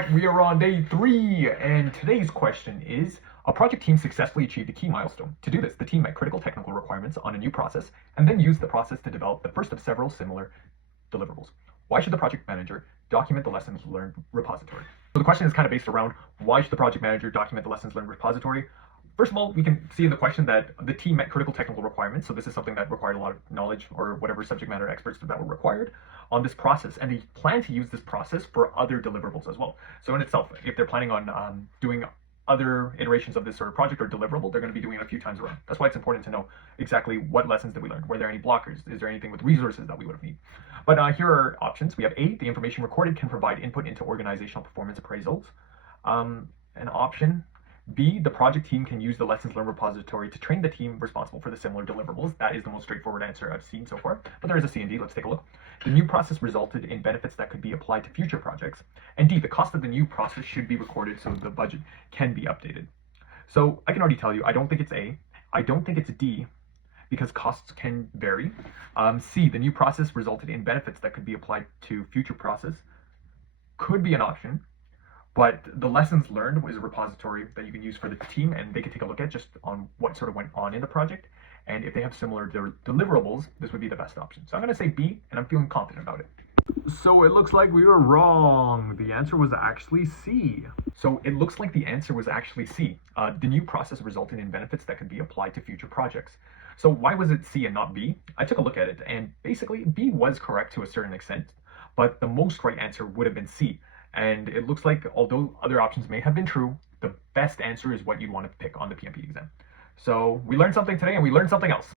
right, we are on day 3, and today's question is, a project team successfully achieved a key milestone. To do this, the team met critical technical requirements on a new process, and then used the process to develop the first of several similar deliverables. Why should the project manager document the lessons learned repository? So the question is kind of based around, why should the project manager document the lessons learned repository? First of all, we can see in the question that the team met critical technical requirements, so this is something that required a lot of knowledge or whatever subject matter experts that were required on this process, and they plan to use this process for other deliverables as well. So in itself, if they're planning on doing other iterations of this sort of project or deliverable, they're going to be doing it a few times around. That's why it's important to know exactly what lessons that we learned. Were there any blockers? Is there anything with resources that we would have needed? But here are options. We have A, the information recorded can provide input into organizational performance appraisals. An option B, the project team can use the lessons learned repository to train the team responsible for the similar deliverables. That is the most straightforward answer I've seen so far, but there is a C and D. Let's take a look. The new process resulted in benefits that could be applied to future projects. And D, the cost of the new process should be recorded so the budget can be updated. So I can already tell you, I don't think it's A. I don't think it's D, because costs can vary. C, the new process resulted in benefits that could be applied to future process. Could be an option. But the lessons learned is a repository that you can use for the team, and they can take a look at just on what sort of went on in the project. And if they have similar deliverables, this would be the best option. So I'm going to say B, and I'm feeling confident about it. So it looks like we were wrong. The answer was actually C. So it looks like the answer was actually C. The new process resulted in benefits that could be applied to future projects. So why was it C and not B? I took a look at it, and basically B was correct to a certain extent, but the most right answer would have been C. And it looks like, although other options may have been true, the best answer is what you'd want to pick on the PMP exam. So we learned something today, and we learned something else.